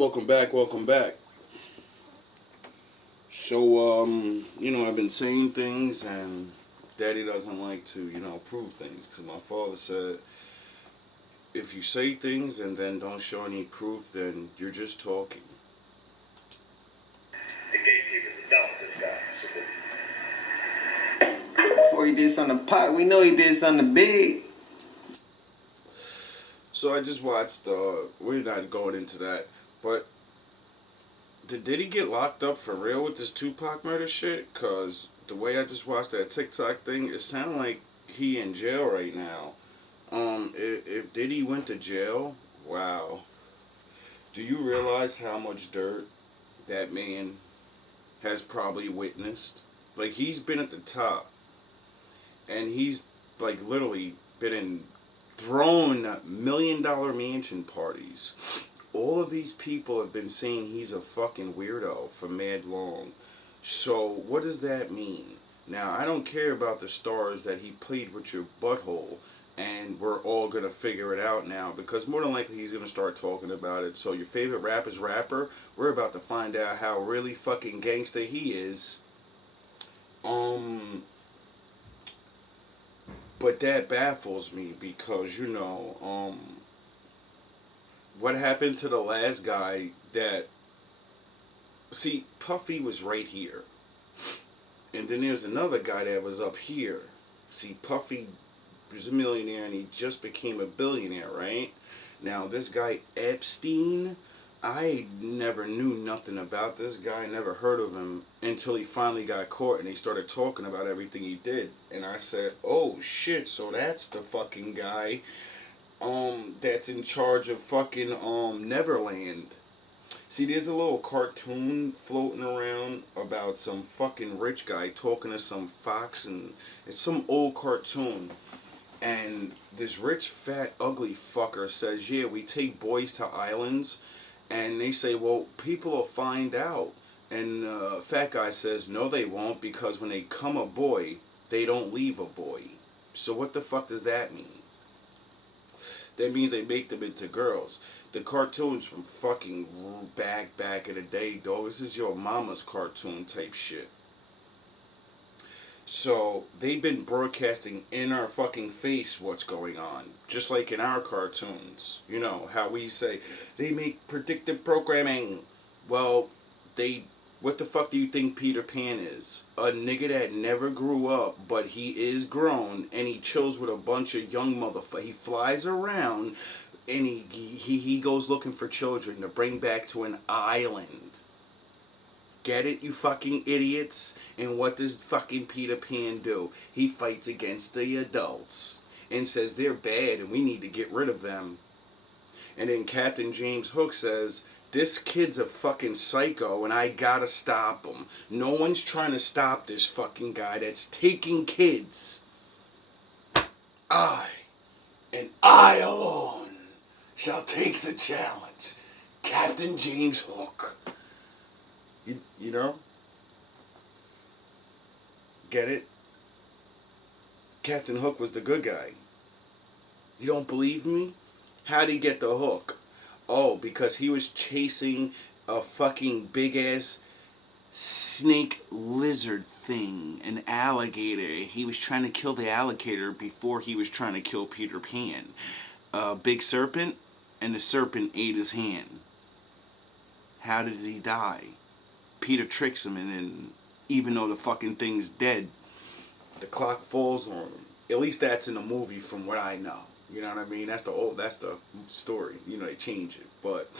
Welcome back, welcome back. So, I've been saying things and daddy doesn't like to, prove things. Because my father said, if you say things and then don't show any proof, then you're just talking. The gatekeepers are done with this guy. So Before he did something pot, we know he did something big. So I just watched, we're not going into that, but did Diddy get locked up for real with this Tupac murder shit? Because the way I just watched that TikTok thing, it sounded like he in jail right now. If Diddy went to jail, wow. Do you realize how much dirt that man has probably witnessed? Like, he's been at the top, and he's, like, literally been in thrown $1 million mansion parties. All of these people have been saying he's a fucking weirdo for mad long. So, what does that mean? Now, I don't care about the stars that he played with your butthole, and we're all gonna figure it out now because more than likely he's gonna start talking about it. So, your favorite rapper's rapper, we're about to find out how really fucking gangster he is. Um, but that baffles me because, what happened to the last guy that. See, Puffy was right here. And then there's another guy that was up here. See, Puffy was a millionaire and he just became a billionaire, right? Now, this guy Epstein, I never knew nothing about this guy, never heard of him until he finally got caught and he started talking about everything he did. And I said, oh shit, so that's the fucking guy that's in charge of fucking Neverland. See, there's a little cartoon floating around about some fucking rich guy talking to some fox, and it's some old cartoon. And this rich, fat, ugly fucker says, yeah, we take boys to islands. And they say, well, people will find out. And fat guy says, no, they won't, because when they come a boy, they don't leave a boy. So what the fuck does that mean? That means they make them into girls. The cartoons from fucking back in the day, dog. This is your mama's cartoon type shit. So they've been broadcasting in our fucking face what's going on, just like in our cartoons. You know how we say they make predictive programming. Well, they. What the fuck do you think Peter Pan is? A nigga that never grew up, but he is grown, and he chills with a bunch of young motherfuckers. He flies around, and he goes looking for children to bring back to an island. Get it, you fucking idiots? And what does fucking Peter Pan do? He fights against the adults and says they're bad and we need to get rid of them. And then Captain James Hook says, this kid's a fucking psycho and I gotta stop him. No one's trying to stop this fucking guy that's taking kids. I, and I alone, shall take the challenge. Captain James Hook. You know? Get it? Captain Hook was the good guy. You don't believe me? How'd he get the hook? Oh, because he was chasing a fucking big ass snake lizard thing, an alligator. He was trying to kill the alligator before he was trying to kill Peter Pan. A big serpent, and the serpent ate his hand. How does he die? Peter tricks him, and then even though the fucking thing's dead, the clock falls on him. At least that's in the movie, from what I know. You know what I mean? That's the story. You know, they change it. But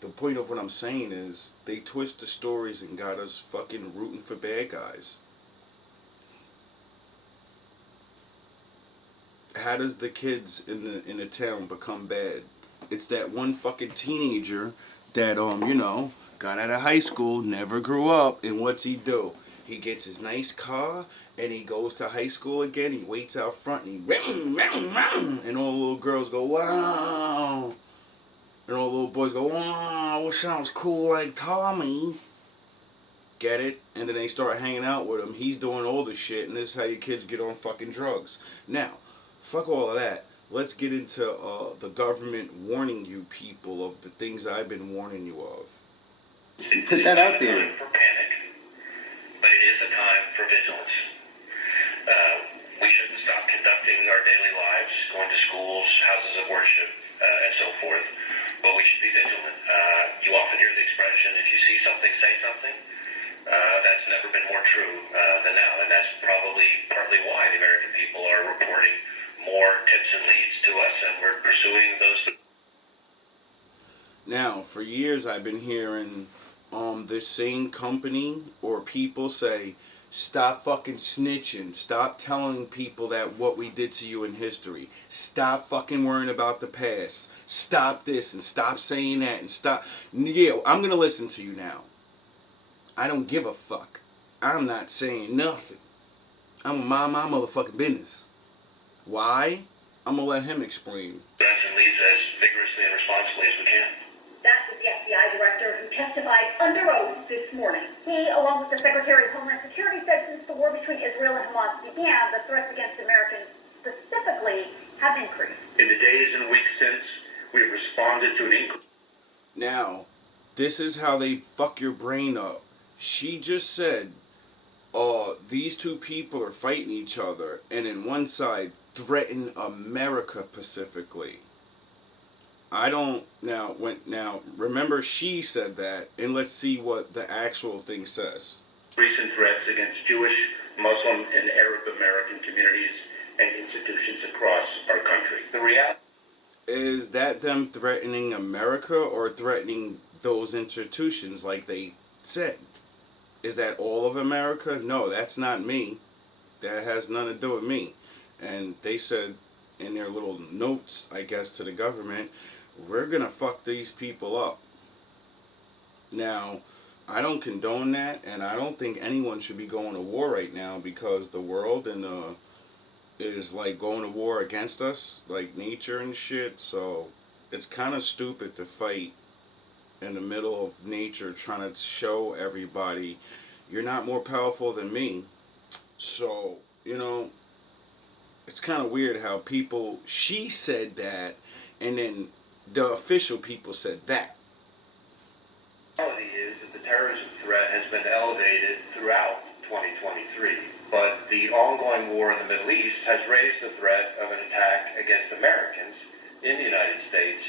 the point of what I'm saying is they twist the stories and got us fucking rooting for bad guys. How does the kids in the town become bad? It's that one fucking teenager that got out of high school, never grew up, and what's he do? He gets his nice car, and he goes to high school again. He waits out front, and and all the little girls go, wow. And all the little boys go, wow, it sounds cool like Tommy. Get it? And then they start hanging out with him. He's doing all the shit, and this is how your kids get on fucking drugs. Now, fuck all of that. let's get into the government warning you people of the things I've been warning you of. Put that out there. Time for panic, but it is a time for vigilance. We shouldn't stop conducting our daily lives, going to schools, houses of worship, and so forth. But we should be vigilant. You often hear the expression, if you see something, say something. That's never been more true than now. And that's probably partly why the American people are reporting more tips and leads to us, and we're pursuing those. Now, for years I've been hearing this same company or people say, stop fucking snitching. Stop telling people that what we did to you in history. Stop fucking worrying about the past. Stop this and stop saying that and stop. Yeah, I'm going to listen to you now. I don't give a fuck. I'm not saying nothing. I'm going to mind my motherfucking business. Why? I'm going to let him explain. Threats and leads as vigorously and responsibly as we can. That is the FBI director who testified under oath this morning. He, along with the Secretary of Homeland Security, said since the war between Israel and Hamas began, the threats against Americans specifically have increased. In the days and weeks since, we have responded to an increase. Now, this is how they fuck your brain up. She just said, these two people are fighting each other, and in one side threaten America specifically. Now remember she said that, and let's see what the actual thing says. Recent threats against Jewish, Muslim, and Arab American communities and institutions across our country. The reality Is that them threatening America or threatening those institutions like they said? Is that all of America? No, that's not me. That has nothing to do with me. And they said in their little notes, I guess, to the government, we're gonna fuck these people up. Now, I don't condone that, and I don't think anyone should be going to war right now because the world is like going to war against us, like nature and shit. So it's kind of stupid to fight in the middle of nature, trying to show everybody you're not more powerful than me. So it's kind of weird how she said that, and then the official people said that. reality is that the terrorism threat has been elevated throughout 2023, but the ongoing war in the Middle East has raised the threat of an attack against Americans in the United States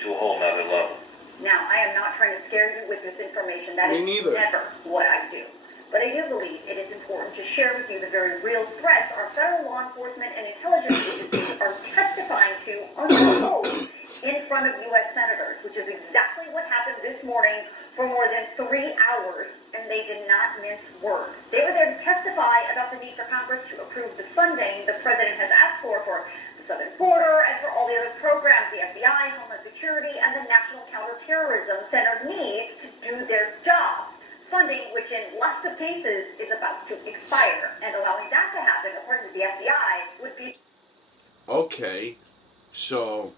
to a whole nother level. Now, I am not trying to scare you with this information. That Me is neither. never what I do. But I do believe it is important to share with you the very real threats our federal law enforcement and intelligence agencies are testifying to under oath in front of U.S. senators, which is exactly what happened this morning for more than 3 hours, and they did not mince words. They were there to testify about the need for Congress to approve the funding the president has asked for the southern border and for all the other programs the FBI, Homeland Security, and the National Counterterrorism Center needs to do their jobs. Funding, which in lots of cases is about to expire, and allowing that to happen, according to the FBI, would be... Okay, so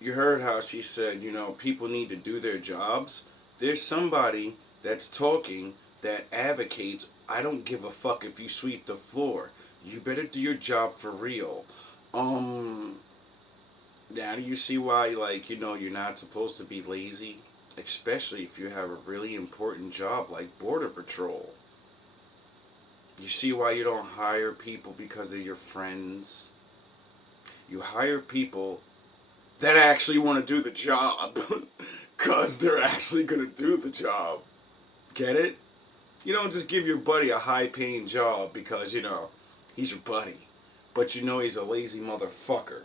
you heard how she said, people need to do their jobs. There's somebody that's talking that advocates, I don't give a fuck if you sweep the floor. You better do your job for real. Now do you see why, you're not supposed to be lazy? Especially if you have a really important job like Border Patrol. You see why you don't hire people because of your friends? You hire people that actually want to do the job because they're actually going to do the job. Get it? You don't just give your buddy a high-paying job because, he's your buddy. But he's a lazy motherfucker.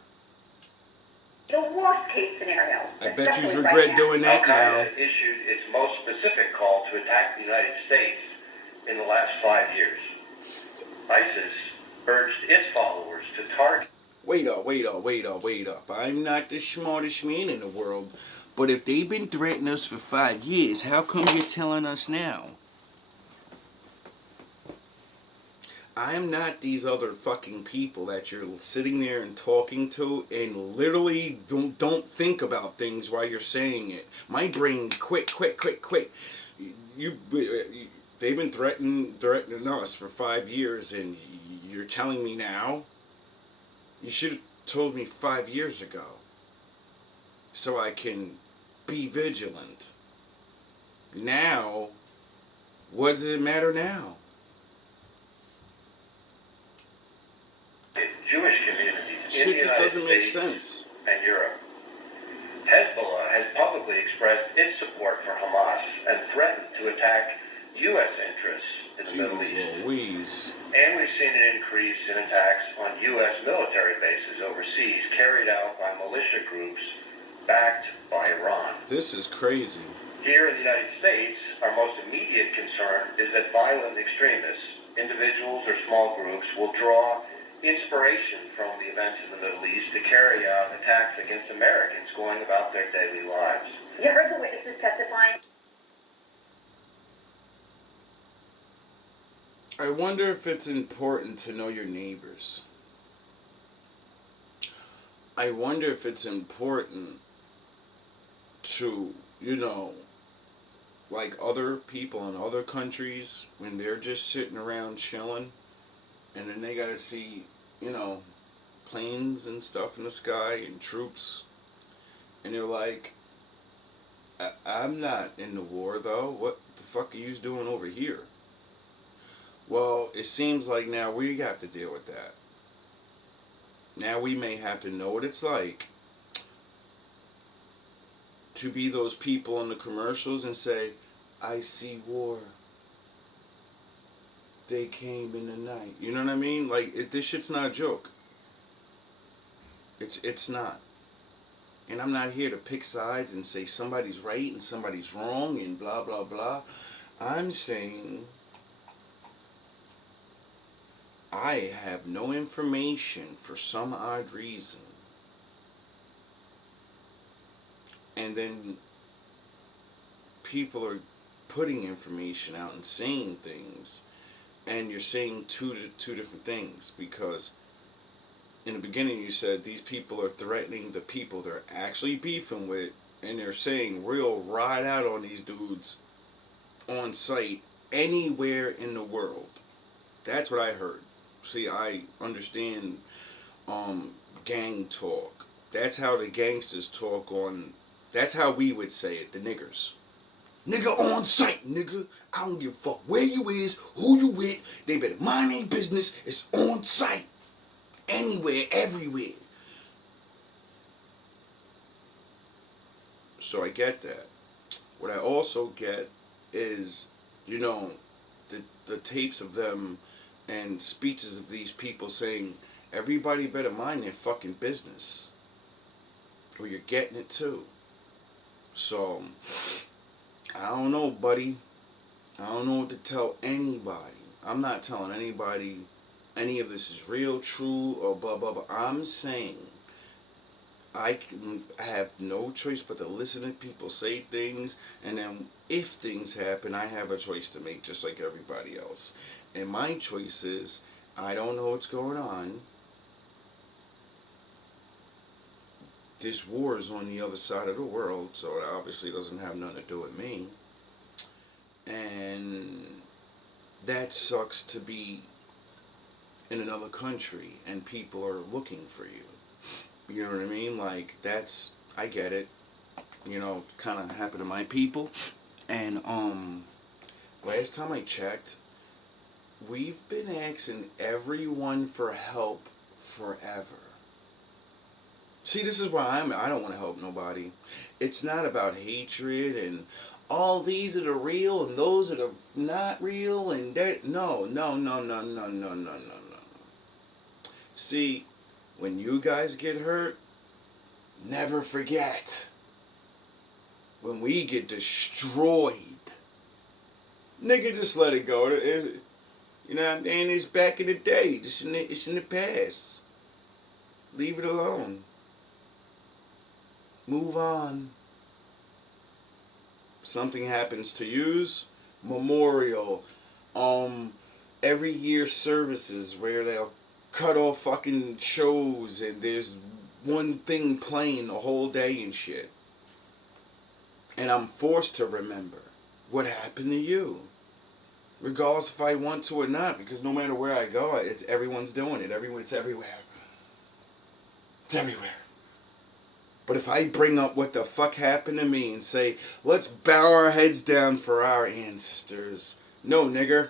the worst case scenario. I bet you especially regret right doing that now. Al-Qaeda issued its most specific call to attack the United States in the last 5 years. ISIS urged its followers to target... Wait up. I'm not the smartest man in the world, but if they've been threatening us for 5 years, how come you're telling us now? I'm not these other fucking people that you're sitting there and talking to and literally don't think about things while you're saying it. My brain, quick. They've been threatening us for 5 years and you're telling me now? You should have told me 5 years ago so I can be vigilant. Now, what does it matter now? Jewish communities in Shit the just United doesn't make States sense. and Europe. Hezbollah has publicly expressed its support for Hamas and threatened to attack U.S. interests in the Middle East. Jeez Louise. And we've seen an increase in attacks on U.S. military bases overseas carried out by militia groups backed by Iran. This is crazy. Here in the United States, our most immediate concern is that violent extremists, individuals or small groups, will draw inspiration from the events in the Middle East to carry out attacks against Americans going about their daily lives. You heard the witnesses testifying. I wonder if it's important to know your neighbors. I wonder if it's important to, like other people in other countries, when they're just sitting around chilling, and then they gotta see, planes and stuff in the sky and troops, and they're like, I'm not in the war though, what the fuck are you doing over here? Well, it seems like now we got to deal with that. Now we may have to know what it's like to be those people in the commercials and say, I see war. They came in the night. You know what I mean? Like, this shit's not a joke. It's not. And I'm not here to pick sides and say somebody's right and somebody's wrong and blah, blah, blah. I'm saying I have no information for some odd reason. And then people are putting information out and saying things, and you're saying two different things, because in the beginning you said these people are threatening the people they're actually beefing with, and they're saying we'll ride out on these dudes on site anywhere in the world. That's what I heard. See, I understand gang talk. That's how the gangsters talk on. That's how we would say it, the niggers. Nigga on site, nigga. I don't give a fuck where you is, who you with. They better mind their business. It's on site. Anywhere, everywhere. So I get that. What I also get is, the tapes of them and speeches of these people saying, everybody better mind their fucking business, or you're getting it too. So, I don't know, buddy. I don't know what to tell anybody. I'm not telling anybody any of this is real, true, or blah, blah, blah. I'm saying I have no choice but to listen to people say things, and then if things happen, I have a choice to make just like everybody else. And my choice is, I don't know what's going on. This war is on the other side of the world, so it obviously doesn't have nothing to do with me. And that sucks to be in another country and people are looking for you. You know what I mean? Like, I get it. Kind of happened to my people. And last time I checked, we've been asking everyone for help forever. See, this is why I don't want to help nobody. It's not about hatred and all these are the real and those are the not real and that. No. See, when you guys get hurt, never forget. When we get destroyed, nigga, just let it go. You know what I'm saying? It's back in the day. It's in the past. Leave it alone. Move on. Something happens to yous, memorial, every year services where they'll cut off fucking shows and there's one thing playing the whole day and shit. And I'm forced to remember what happened to you. Regardless if I want to or not, because no matter where I go, everyone's doing it. It's everywhere. It's everywhere. But if I bring up what the fuck happened to me and say, let's bow our heads down for our ancestors. No, nigger.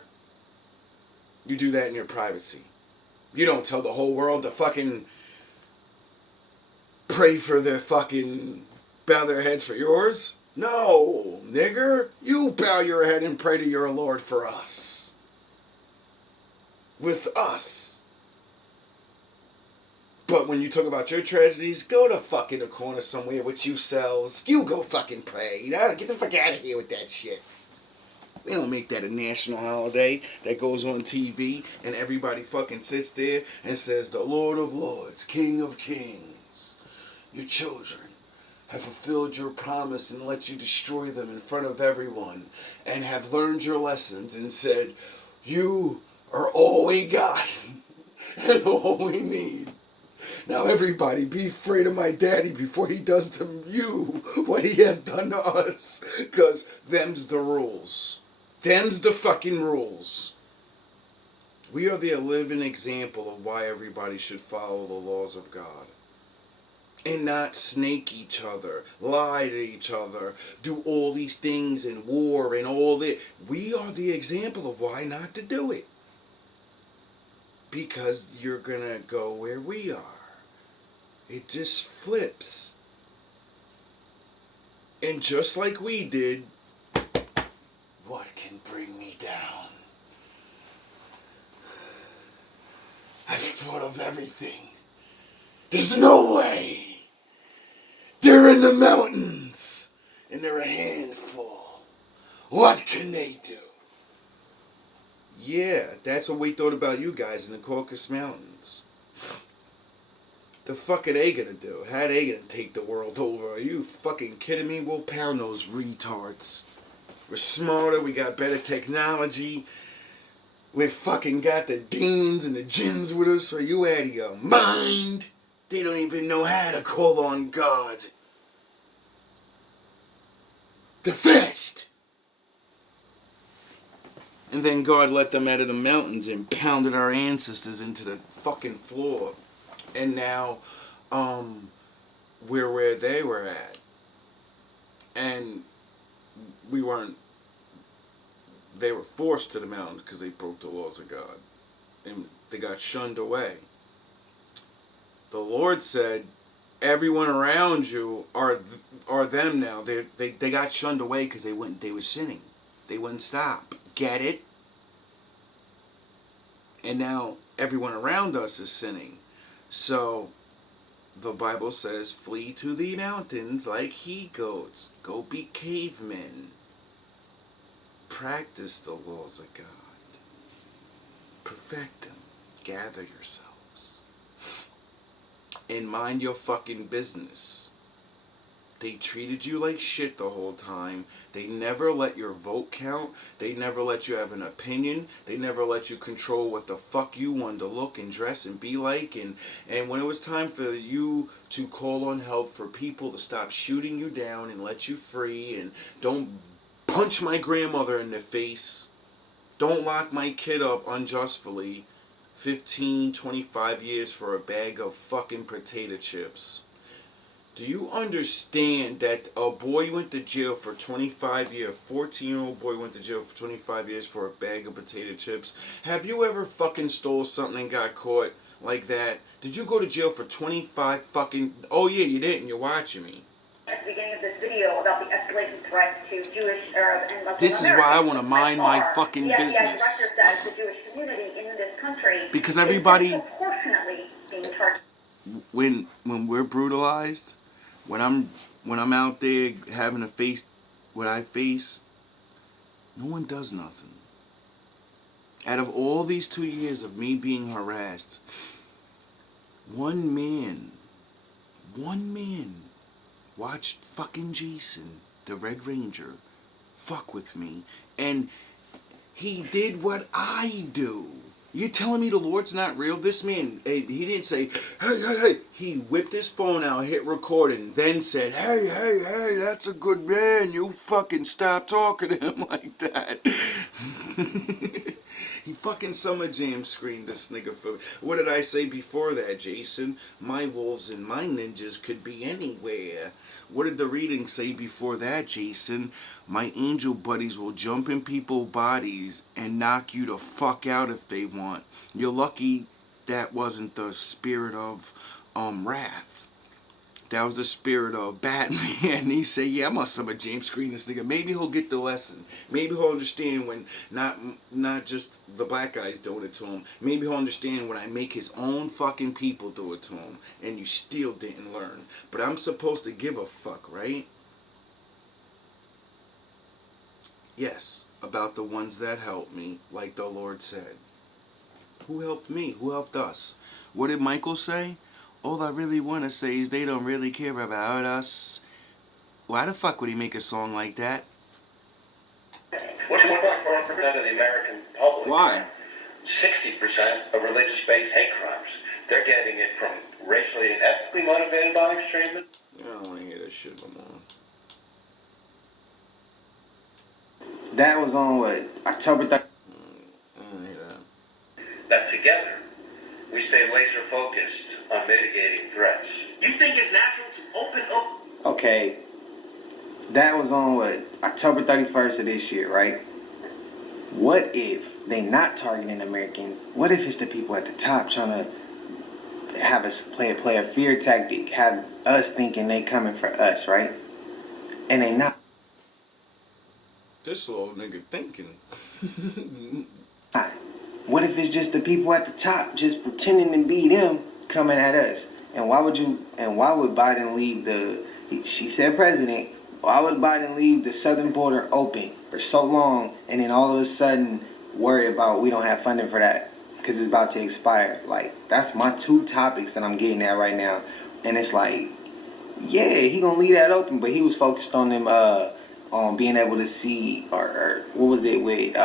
You do that in your privacy. You don't tell the whole world to fucking pray for their fucking, bow their heads for yours. No, nigger. You bow your head and pray to your Lord for us. With us. But when you talk about your tragedies, go to fucking a corner somewhere with yourselves. You go fucking pray. Get the fuck out of here with that shit. They don't make that a national holiday that goes on TV and everybody fucking sits there and says, the Lord of Lords, King of Kings. Your children have fulfilled your promise and let you destroy them in front of everyone and have learned your lessons and said, you are all we got and all we need. Now everybody be afraid of my daddy before he does to you what he has done to us. Because them's the rules. Them's the fucking rules. We are the living example of why everybody should follow the laws of God. And not snake each other, lie to each other, do all these things in war and all that. We are the example of why not to do it. Because you're gonna go where we are. It just flips. And just like we did, what can bring me down? I've thought of everything. There's no way. They're in the mountains, and they're a handful. What can they do? Yeah, that's what we thought about you guys in the Caucasus Mountains. The fuck are they gonna do? How are they gonna take the world over? Are you fucking kidding me? We'll pound those retards. We're smarter, we got better technology. We fucking got the demons and the jinns with us. Are you out of your mind? They don't even know how to call on God. They're finished. And then God let them out of the mountains and pounded our ancestors into the fucking floor. And now, we're where they were at. And we weren't, they were forced to the mountains because they broke the laws of God. And they got shunned away. The Lord said, everyone around you are them now. They got shunned away because they were sinning. They wouldn't stop. Get it? And now everyone around us is sinning. So the Bible says, flee to the mountains like he-goats. Go be cavemen. Practice the laws of God. Perfect them. Gather yourselves. And mind your fucking business. They treated you like shit the whole time. They never let your vote count. They never let you have an opinion. They never let you control what the fuck you wanted to look and dress and be like. And when it was time for you to call on help for people to stop shooting you down and let you free, and don't punch my grandmother in the face, don't lock my kid up unjustly 15, 25 years for a bag of fucking potato chips. Do you understand that a boy went to jail for 25 years, a 14-year-old boy went to jail for 25 years for a bag of potato chips? Have you ever fucking stole something and got caught like that? Did you go to jail for 25 fucking... Oh yeah, you didn't. You're watching me. At the beginning of this video about the escalating threats to Jewish, Arab, and Muslim This is why I want to mind my fucking business. The director says the Jewish community in this country because everybody... is disproportionately being targeted. When we're brutalized... When I'm out there having to face what I face, no one does nothing. Out of all these 2 years of me being harassed, one man watched fucking Jason, the Red Ranger, fuck with me, and he did what I do. You telling me the Lord's not real? This man, he didn't say, hey. He whipped his phone out, hit record, and then said, hey, that's a good man. You fucking stop talking to him like that. He fucking Summer Jam screened this nigga for me. What did I say before that, Jason? My wolves and my ninjas could be anywhere. What did the reading say before that, Jason? My angel buddies will jump in people's bodies and knock you the fuck out if they want. You're lucky that wasn't the spirit of wrath. That was the spirit of Batman. He said, yeah, I'm a Summer James screen this nigga. Maybe he'll get the lesson. Maybe he'll understand when not just the black guys doing it to him. Maybe he'll understand when I make his own fucking people do it to him. And you still didn't learn. But I'm supposed to give a fuck, right? Yes, about the ones that helped me, like the Lord said. Who helped me? Who helped us? What did Michael say? All I really want to say is they don't really care about us. Why the fuck would he make a song like that? What's more important for the American public? Why? 60% of religious-based hate crimes. They're getting it from racially and ethnically motivated violence treatment. I don't want to hear that shit no more. That was on what? October 3rd? I don't want to hear that. That together, we stay laser focused on mitigating threats. You think it's natural to open up? Okay. That was on what? October 31st of this year, right? What if they not targeting Americans? What if it's the people at the top trying to have us play a fear tactic, have us thinking they coming for us, right? And they not. This little nigga thinking. What if it's just the people at the top just pretending to be them coming at us? And why would Biden leave she said president, why would Biden leave the southern border open for so long and then all of a sudden worry about we don't have funding for that because it's about to expire? Like, that's my two topics that I'm getting at right now. And it's like, yeah, he gonna leave that open, but he was focused on them on being able to see or what was it with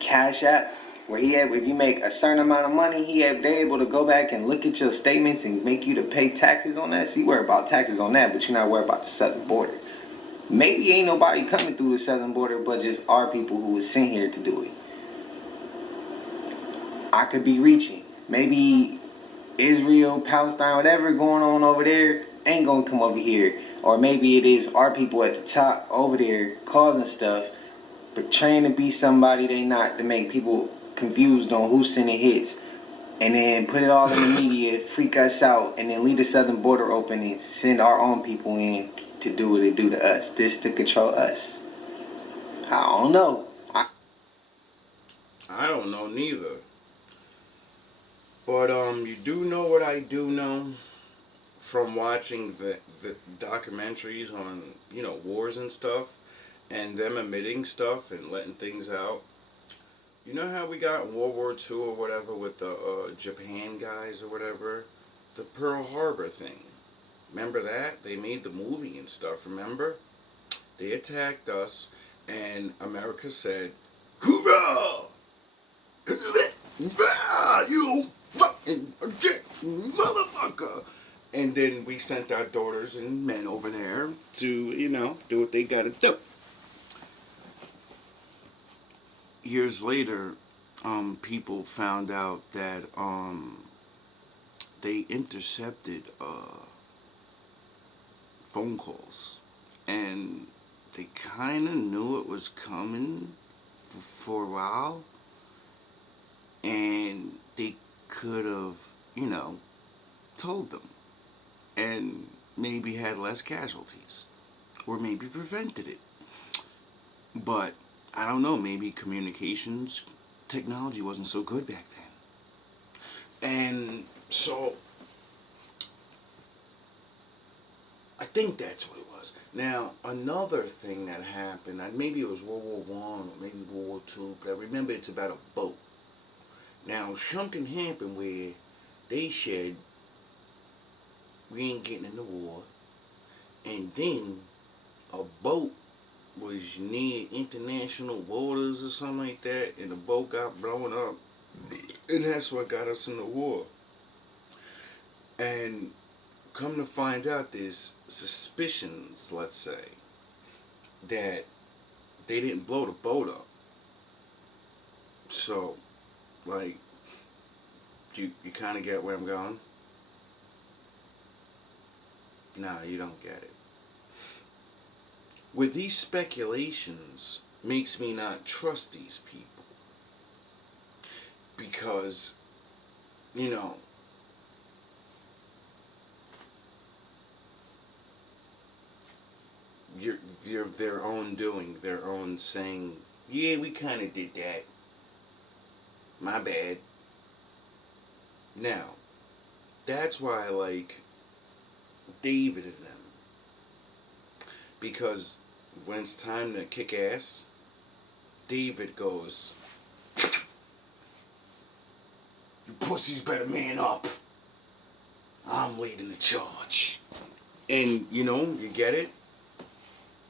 Cash App, where if you make a certain amount of money, they're able to go back and look at your statements and make you to pay taxes on that. So you worry about taxes on that, but you're not worried about the southern border. Maybe ain't nobody coming through the southern border but just our people who was sent here to do it. I could be reaching. Maybe Israel, Palestine, whatever going on over there ain't gonna come over here. Or maybe it is our people at the top over there causing stuff, but trying to be somebody they not, to make people confused on who's sending hits. And then put it all in the media, freak us out, and then leave the southern border open and send our own people in to do what they do to us. This to control us. I don't know. I don't know neither. But you do know what I do know from watching the documentaries on, wars and stuff, and them admitting stuff and letting things out. You know how we got in World War II or whatever with the Japan guys or whatever? The Pearl Harbor thing. Remember that? They made the movie and stuff, remember? They attacked us, and America said, hoorah! You fucking motherfucker! And then we sent our daughters and men over there to, do what they gotta do. Years later, people found out that they intercepted phone calls, and they kind of knew it was coming for a while, and they could have, told them, and maybe had less casualties, or maybe prevented it. But I don't know, maybe communications technology wasn't so good back then. And so I think that's what it was. Now, another thing that happened, maybe it was World War I or maybe World War II, but I remember it's about a boat. Now, something happened where they said, we ain't getting in the war. And then a boat was near international waters or something like that, and the boat got blown up. And that's what got us in the war. And come to find out, there's suspicions, let's say, that they didn't blow the boat up. So Like, you kind of get where I'm going? Nah, you don't get it. With these speculations, makes me not trust these people. Because, you know, you're their own doing, their own saying, yeah, we kind of did that. My bad. Now, that's why I like David and them. Because when it's time to kick ass, David goes, you pussies better man up. I'm leading the charge. And, you know, you get it?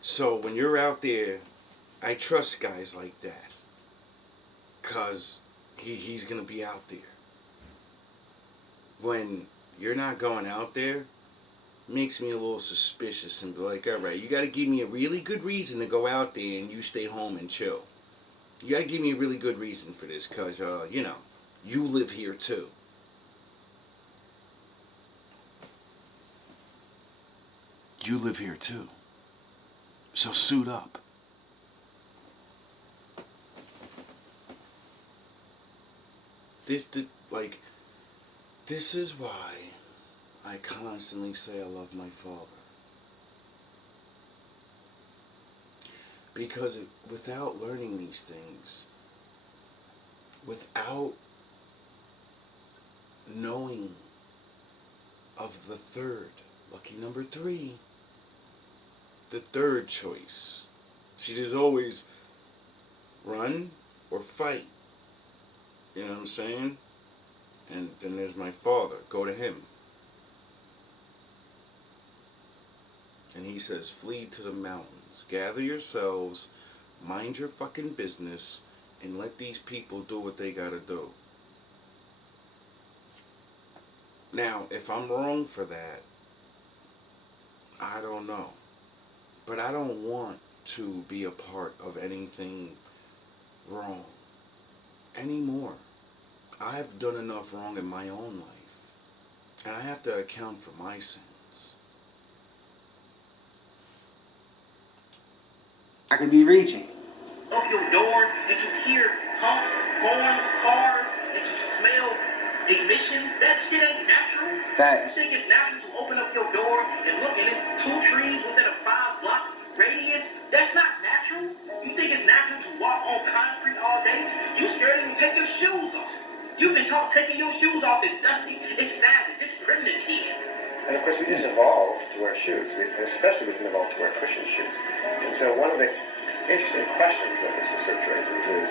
So when you're out there, I trust guys like that. Because he's going to be out there. When you're not going out there, makes me a little suspicious and be like, alright, you got to give me a really good reason to go out there and you stay home and chill. You got to give me a really good reason for this because, you know, you live here too. You live here too. So suit up. This is why I constantly say I love my father. Because without learning these things, without knowing of the third, lucky number 3, the third choice. See, there's always run or fight. You know what I'm saying? And then there's my father. Go to him. And he says, flee to the mountains. Gather yourselves. Mind your fucking business. And let these people do what they gotta do. Now, if I'm wrong for that, I don't know. But I don't want to be a part of anything wrong anymore. I've done enough wrong in my own life. And I have to account for my sins. I could be reaching. Up your door and to hear honks, horns, cars, and to smell the emissions, that shit ain't natural. Facts. You think it's natural to open up your door and look and it's 2 trees within a 5-block radius? That's not natural. You think it's natural to walk on concrete all day? You scared to even take your shoes off. You've been taught taking your shoes off is dusty, it's savage, it's primitive. And of course, we didn't evolve to wear shoes. Especially we didn't evolve to wear Christian shoes. And so one of the interesting questions that this research raises is,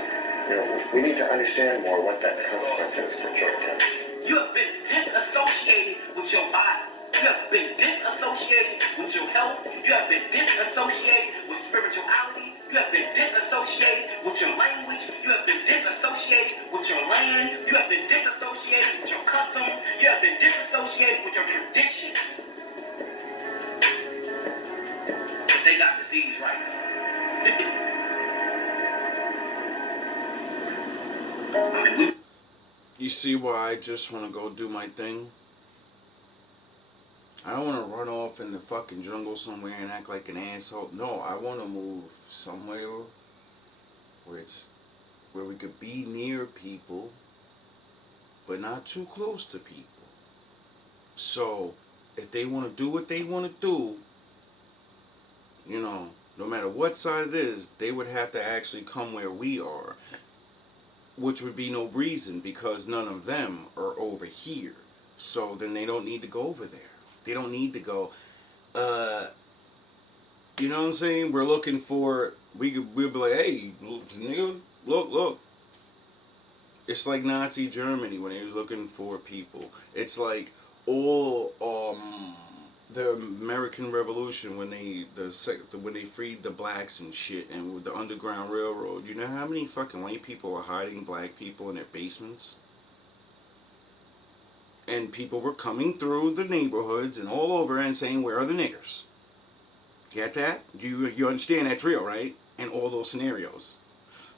you know, we need to understand more what that consequence is for joint tension. You have been disassociated with your body. You have been disassociated with your health. You have been disassociated with spirituality. You have been disassociated with your language. You have been disassociated with your land. You have been disassociated with your customs. You have been disassociated with your traditions. They got disease right now. You see why I just want to go do my thing? I don't want to run off in the fucking jungle somewhere and act like an asshole. No, I want to move somewhere where we could be near people, but not too close to people. So, if they want to do what they want to do, you know, no matter what side it is, they would have to actually come where we are. Which would be no reason because none of them are over here. So then they don't need to go over there. They don't need to go, you know what I'm saying? We're looking for, we'll be like, hey, nigga, look. It's like Nazi Germany when they was looking for people. It's like all, the American Revolution when they freed the blacks and shit, and with the Underground Railroad. You know how many fucking white people were hiding black people in their basements? And people were coming through the neighborhoods and all over and saying, where are the niggers? Get that? You understand that's real, right? And all those scenarios.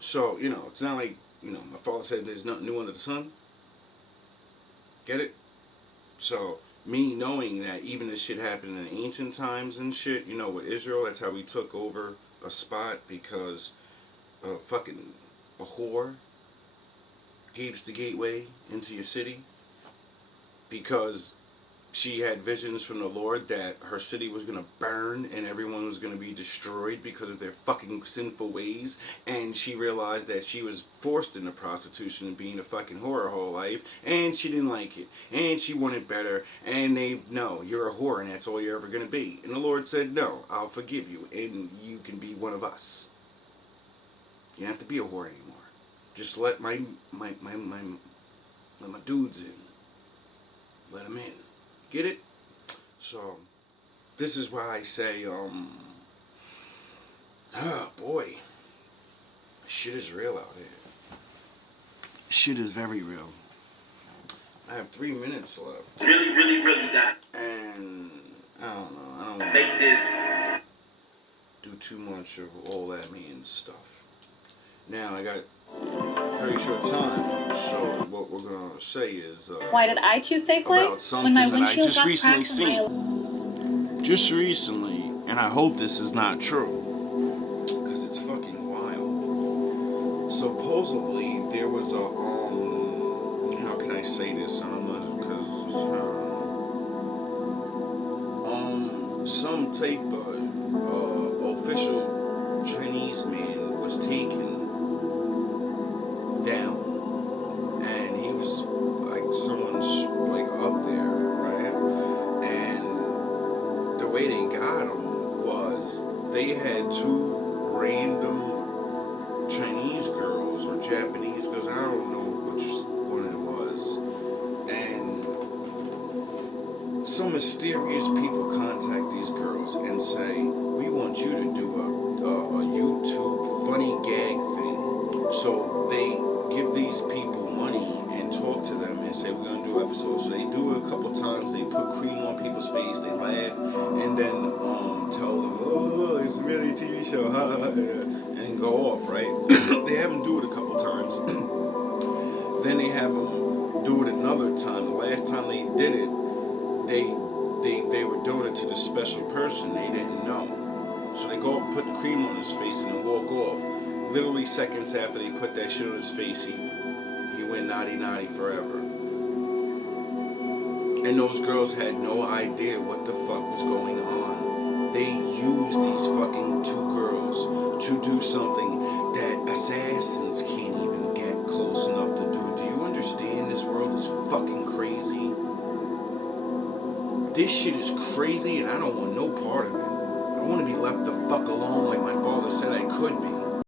So, you know, it's not like my father said there's nothing new under the sun. Get it? So, me knowing that even this shit happened in ancient times and shit, with Israel, that's how we took over a spot because a whore gave us the gateway into your city because she had visions from the Lord that her city was going to burn and everyone was going to be destroyed because of their fucking sinful ways. And she realized that she was forced into prostitution and being a fucking whore her whole life. And she didn't like it. And she wanted better. And no, you're a whore and that's all you're ever going to be. And the Lord said, no, I'll forgive you. And you can be one of us. You don't have to be a whore anymore. Just let my dudes in. Let them in. Get it? So, this is why I say, oh boy, shit is real out here. Shit is very real. I have 3 minutes left. Really, really, really not. And, I don't know, I don't want Make this. do too much of all that means stuff. Now, I got very short time, so what we're gonna say is why did I choose Safeway? about something When my that I windshield just got recently cracked seen. Just recently, and I hope this is not true, because it's fucking wild. Supposedly, there was a how can I say this? I don't know, because some type of official Chinese man was taken down, and he was like someone's like up there, right? And the way they got him was they had two random Chinese girls or Japanese girls, I don't know which one it was, and some mysterious people contact these girls and say, we want you to do a YouTube funny gag thing. So they give these people money and talk to them and say, we're going to do episodes. So they do it a couple times. They put cream on people's face. They laugh and then tell them, oh, it's really a TV show. And then go off, right? They have them do it a couple times. Then they have them do it another time. The last time they did it, they were doing it to the special person they didn't know. So they go up, put the cream on his face, and then walk off. Literally seconds after they put that shit on his face, he went naughty forever. And those girls had no idea what the fuck was going on. They used these fucking two girls to do something that assassins can't even get close enough to do. Do you understand? This world is fucking crazy. This shit is crazy and I don't want no part of it. I want to be left the fuck alone like my father said I could be.